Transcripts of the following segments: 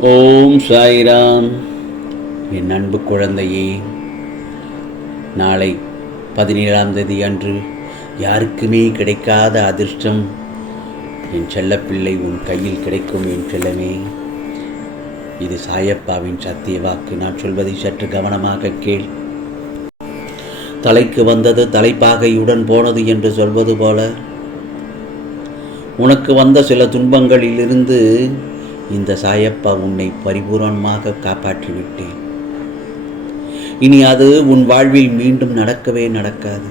ஓம் சாய்ராம். என் அன்பு குழந்தையே நாளை பதினேழாம் தேதி அன்று யாருக்குமே கிடைக்காத அதிர்ஷ்டம் என் செல்லப்பிள்ளை உன் கையில் கிடைக்கும் என் செல்லமே. இது சாயப்பாவின் சத்திய வாக்கு. நான் சொல்வதை சற்று கவனமாக கேள். தலைக்கு வந்தது தலைப்பாகையுடன் போனது என்று சொல்வது போல உனக்கு வந்த சில துன்பங்களிலிருந்து இந்த சாயப்பா உன்னை பரிபூரணமாக காப்பாற்றிவிட்டேன். இனி அது உன் வாழ்வில் மீண்டும் நடக்கவே நடக்காது.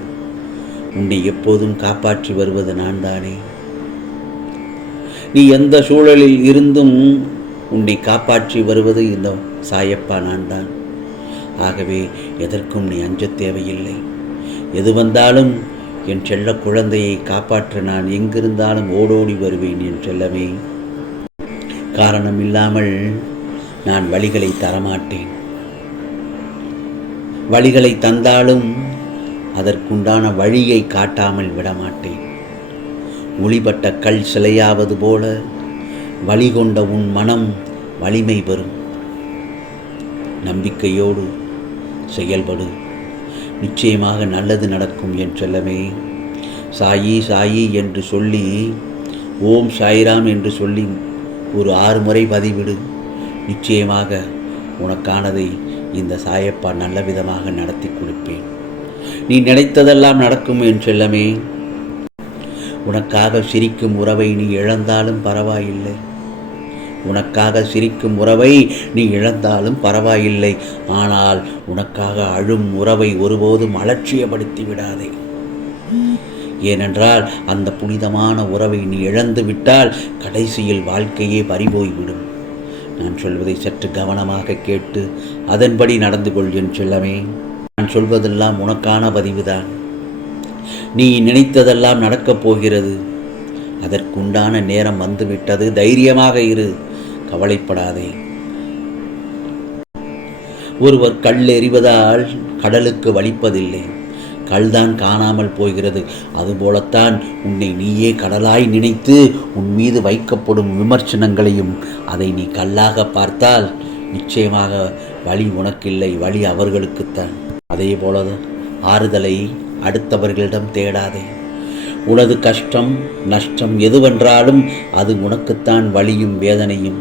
உன்னை எப்போதும் காப்பாற்றி வருவது நான் தானே நீ எந்த சூழலில் இருந்தும் உன்னை காப்பாற்றி வருவது இந்த சாயப்பா நான் தான் ஆகவே எதற்கும் நீ அஞ்சத் தேவையில்லை. எது வந்தாலும் என் செல்ல குழந்தையை காப்பாற்ற நான் எங்கிருந்தாலும் ஓடோடி வருவேன் என் செல்லமே. காரணம் இல்லாமல் நான் வழிகளை தரமாட்டேன். வழிகளை தந்தாலும் அதற்குண்டான வழியை காட்டாமல் விடமாட்டேன். ஒளிபட்ட கல் சிலையாவது போல வழி கொண்ட உன் மனம் வலிமை பெறும். நம்பிக்கையோடு செயல்படு. நிச்சயமாக நல்லது நடக்கும் என் செல்லமே. சாயி சாயி என்று சொல்லி ஓம் சாய்ராம் என்று சொல்லி ஒரு ஆறு முறை பதிவிடு. நிச்சயமாக உனக்கானதை இந்த சாயப்பா நல்ல விதமாக நடத்தி கொடுப்பேன். நீ நினைத்ததெல்லாம் நடக்கும் என் செல்லமே. உனக்காக சிரிக்கும் உறவை நீ இழந்தாலும் பரவாயில்லை. உனக்காக சிரிக்கும் உறவை நீ இழந்தாலும் பரவாயில்லை. ஆனால் உனக்காக அழும் உறவை ஒருபோதும் அலட்சியப்படுத்தி விடாதே ஏனென்றால் அந்த புனிதமான உறவை நீ இழந்து விட்டால் கடைசியில் வாழ்க்கையே பறிபோய்விடும் நான் சொல்வதை சற்று கவனமாக கேட்டு அதன்படி நடந்து கொள் என் செல்லமே. நான் சொல்வதெல்லாம் உனக்கான பதிவுதான். நீ நினைத்ததெல்லாம் நடக்கப் போகிறது. அதற்குண்டான நேரம் வந்துவிட்டது. தைரியமாக இரு. கவலைப்படாதே. ஒருவர் கல் எறிவதால் கடலுக்கு வலிப்பதில்லை. கல்தான் காணாமல் போகிறது. அதுபோலத்தான் உன்னை நீயே கடலாய் நினைத்து உன் மீது வைக்கப்படும் விமர்சனங்களையும் அதை நீ கல்லாக பார்த்தால் நிச்சயமாக வழி உனக்கில்லை வழி அவர்களுக்குத்தான். அதே போலதான் ஆறுதலை அடுத்தவர்களிடம் தேடாதே. உனது கஷ்டம் நஷ்டம் எதுவென்றாலும் அது உனக்குத்தான் வழியும் வேதனையும்.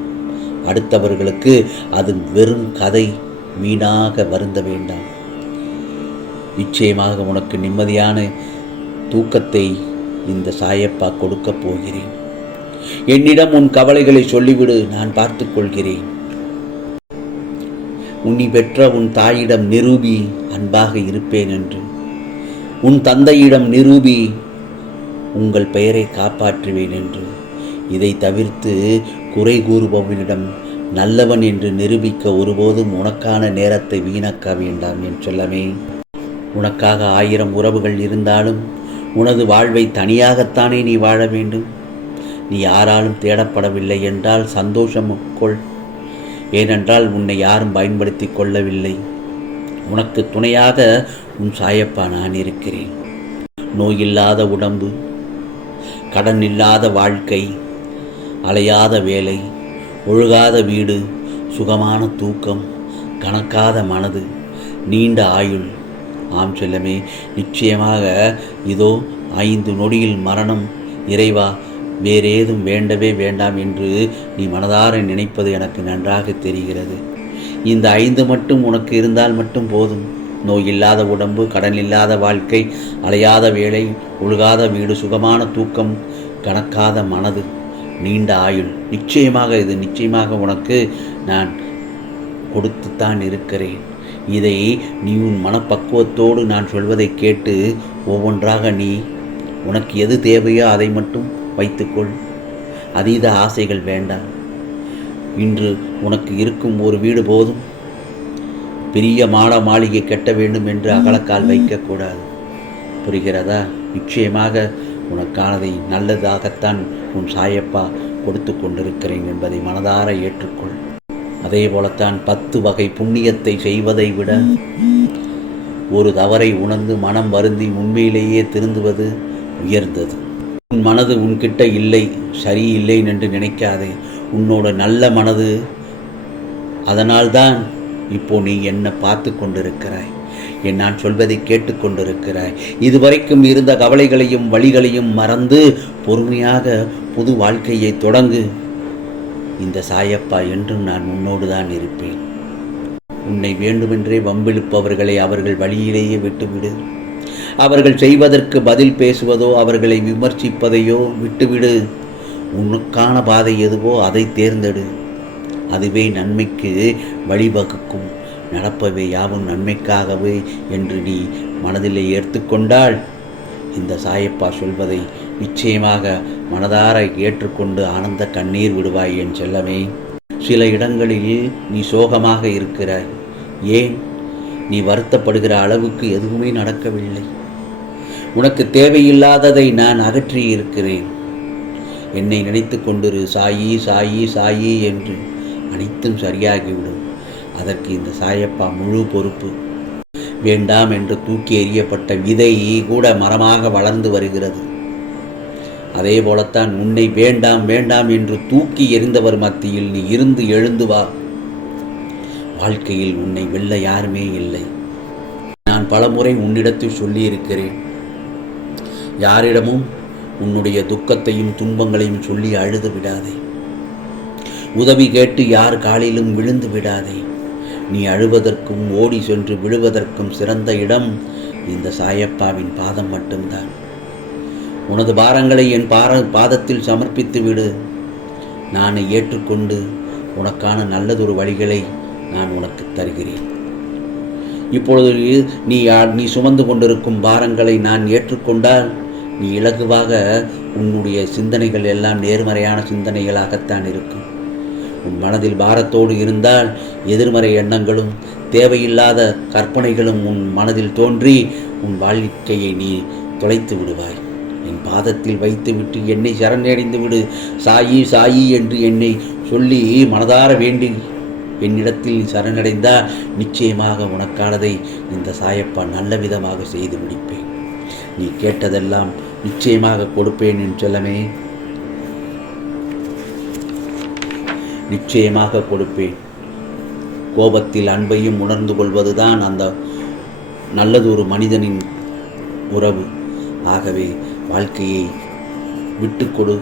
அடுத்தவர்களுக்கு அது வெறும் கதை வீணாக வருந்த வேண்டாம். நிச்சயமாக உனக்கு நிம்மதியான தூக்கத்தை இந்த சாயப்பா கொடுக்கப் போகிறேன். என்னிடம் உன் கவலைகளை சொல்லிவிடு நான் பார்த்துக் கொள்கிறேன். உன்னை பெற்ற உன் தாயிடம் நிரூபி அன்பாக இருப்பேன் என்று. உன் தந்தையிடம் நிரூபி உங்கள் பெயரை காப்பாற்றுவேன் என்று. இதை தவிர்த்து குறை கூறுபவனிடம் நல்லவன் என்று நிரூபிக்க ஒருபோதும் உனக்கான நேரத்தை வீணாக்க வேண்டாம் என் சொல்லமே. உனக்காக ஆயிரம் உறவுகள் இருந்தாலும் உனது வாழ்வை தனியாகத்தானே நீ வாழ வேண்டும். நீ யாராலும் தேடப்படவில்லை என்றால் சந்தோஷம் கொள் ஏனென்றால் உன்னை யாரும் பயன்படுத்தி கொள்ளவில்லை. உனக்கு துணையாக உன் சாயப்பா நான் இருக்கிறேன். நோயில்லாத உடம்பு கடன் இல்லாத வாழ்க்கை அலையாத வேலை ஒழுகாத வீடு சுகமான தூக்கம் கணக்காத மனது நீண்ட ஆயுள் ஆம் செல்லமே நிச்சயமாக இதோ ஐந்து நொடியில் மரணம். இறைவா வேறேதும் வேண்டவே வேண்டாம் என்று நீ மனதார நினைப்பது எனக்கு நன்றாக தெரிகிறது. இந்த ஐந்து மட்டும் உனக்கு இருந்தால் மட்டும் போதும். நோய் இல்லாத உடம்பு கடன் இல்லாத வாழ்க்கை அலையாத வேலை ஒழுகாத வீடு சுகமான தூக்கம் கணக்காத மனது நீண்ட ஆயுள். நிச்சயமாக இது நிச்சயமாக உனக்கு நான் கொடுத்துத்தான் இருக்கிறேன். இதை நீ உன் மனப்பக்குவத்தோடு நான் சொல்வதை கேட்டு ஒவ்வொன்றாக நீ உனக்கு எது தேவையோ அதை மட்டும் வைத்துக்கொள். அதீத ஆசைகள் வேண்டாம். இன்று உனக்கு இருக்கும் ஒரு வீடு போதும். பெரிய மாட மாளிகை கட்ட வேண்டும் என்று அகலக்கால் வைக்கக்கூடாது. புரிகிறதா? நிச்சயமாக உனக்கானதை நல்லதாகத்தான் உன் சாயப்பா கொடுத்து கொண்டிருக்கிறேன் என்பதை மனதார ஏற்றுக்கொள். அதே போலத்தான் பத்து வகை புண்ணியத்தை செய்வதை விட ஒரு தவறை உணர்ந்து மனம் வருந்தி உண்மையிலேயே திருந்துவது உயர்ந்தது. உன் மனது உன்கிட்ட இல்லை சரியில்லை என்று நினைக்காதே. உன்னோட நல்ல மனது அதனால்தான் இப்போ நீ என்ன பார்த்து கொண்டிருக்கிறாய். என் நான் சொல்வதை கேட்டுக்கொண்டிருக்கிறாய் இதுவரைக்கும் இருந்த கவலைகளையும் வழிகளையும் மறந்து பொறுமையாக புது வாழ்க்கையை தொடங்கு. இந்த சாயப்பா என்றும் நான் உன்னோடு தான் இருப்பேன். உன்னை வேண்டுமென்றே வம்பிழுப்பவர்களை அவர்கள் வழியிலேயே விட்டுவிடு. அவர்கள் செய்வதற்கு பதில் பேசுவதோ அவர்களை விமர்சிப்பதையோ விட்டுவிடு. உனக்கான பாதை எதுவோ அதை தேர்ந்தெடு. அதுவே நன்மைக்கு வழிவகுக்கும். நடப்பவை யாவும் நன்மைக்காகவே என்று நீ மனதிலே ஏற்றுக்கொண்டால் இந்த சாயப்பா சொல்வதை நிச்சயமாக மனதார ஏற்றுக்கொண்டு ஆனந்த கண்ணீர் விடுவாய் என் செல்லமே. சில இடங்களில் நீ சோகமாக இருக்கிறாய். ஏன்? நீ வருத்தப்படுகிற அளவுக்கு எதுவுமே நடக்கவில்லை. உனக்கு தேவையில்லாததை நான் அகற்றி இருக்கிறேன் என்னை நினைத்து கொண்டிரு சாயி சாயி சாயி என்று அனைத்தும் சரியாகிவிடும். அதற்கு இந்த சாயப்பா முழு பொறுப்பு. வேண்டாம் என்று தூக்கி எறியப்பட்ட விதை கூட மரமாக வளர்ந்து வருகிறது. அதே போலத்தான் உன்னை வேண்டாம் வேண்டாம் என்று தூக்கி எறிந்தவர் மத்தியில் நீ இருந்து எழுந்து வா. வாழ்க்கையில் உன்னை வெல்ல யாருமே இல்லை. நான் பலமுறை உன்னிடத்தில் சொல்லியிருக்கிறேன். யாரிடமும் உன்னுடைய துக்கத்தையும் துன்பங்களையும் சொல்லி அழுது விடாதே. உதவி கேட்டு யார் காலிலும் விழுந்து விடாதே. நீ அழுவதற்கும் ஓடி சென்று விழுவதற்கும் சிறந்த இடம் இந்த சாயப்பாவின் பாதம் மட்டும்தான். உனது பாரங்களை என் பார பாதத்தில் சமர்ப்பித்து விடு. நான் ஏற்றுக்கொண்டு உனக்கான நல்லதொரு வழிகளை நான் உனக்கு தருகிறேன். இப்பொழுது நீ யா- நீ சுமந்து கொண்டிருக்கும் பாரங்களை நான் ஏற்றுக்கொண்டால் நீ இலகுவாக உன்னுடைய சிந்தனைகள் எல்லாம் நேர்மறையான சிந்தனைகளாகத்தான் இருக்கும். உன் மனதில் பாரத்தோடு இருந்தால் எதிர்மறை எண்ணங்களும் தேவையில்லாத கற்பனைகளும் உன் மனதில் தோன்றி உன் வாழ்க்கையை நீ தொலைத்து விடுவாய். என் பாதத்தில் வைத்துவிட்டு என்னை சரணடைந்து விடு. சாயி சாயி என்று என்னை சொல்லி மனதார வேண்டி என்னிடத்தில் நீ சரணடைந்தால் நிச்சயமாக உனக்கானதை இந்த சாயப்பா நல்ல விதமாக செய்து முடிப்பேன். நீ கேட்டதெல்லாம் நிச்சயமாக கொடுப்பேன் என் செல்லமே. நிச்சயமாக கொடுப்பேன். கோபத்தில் அன்பையும் உணர்ந்து கொள்வதுதான் அந்த நல்லதொரு மனிதனின் உறவு. ஆகவே வாழ்க்கையை விட்டுக்கொடு.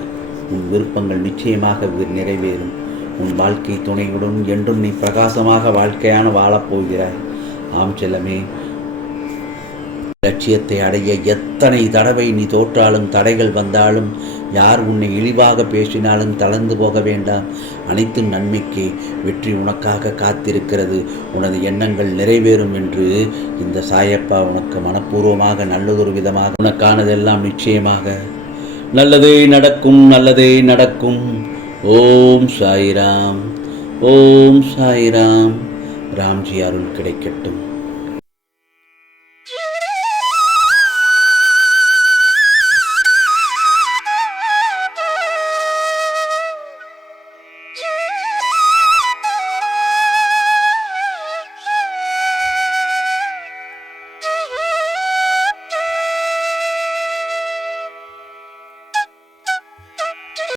உன் விருப்பங்கள் நிச்சயமாக நிறைவேறும். உன் வாழ்க்கை துணையுடன் என்றும் நீ பிரகாசமாக வாழ்க்கையான வாழப்போகிறாய். ஆம் செல்லமே லட்சியத்தை அடைய எத்தனை தடவை நீ தோற்றாலும் தடைகள் வந்தாலும் யார் உன்னை இழிவாக பேசினாலும் தளர்ந்து போக வேண்டாம். அனைத்தும் நன்மைக்கு வெற்றி உனக்காக காத்திருக்கிறது. உனது எண்ணங்கள் நிறைவேறும் என்று இந்த சாயப்பா உனக்கு மனப்பூர்வமாக நல்லதொரு விதமாக உனக்கானதெல்லாம் நிச்சயமாக. நல்லதே நடக்கும் நல்லதே நடக்கும். ஓம் சாய்ராம் ஓம் சாய்ராம். ராம்ஜி அருள் கிடைக்கட்டும்.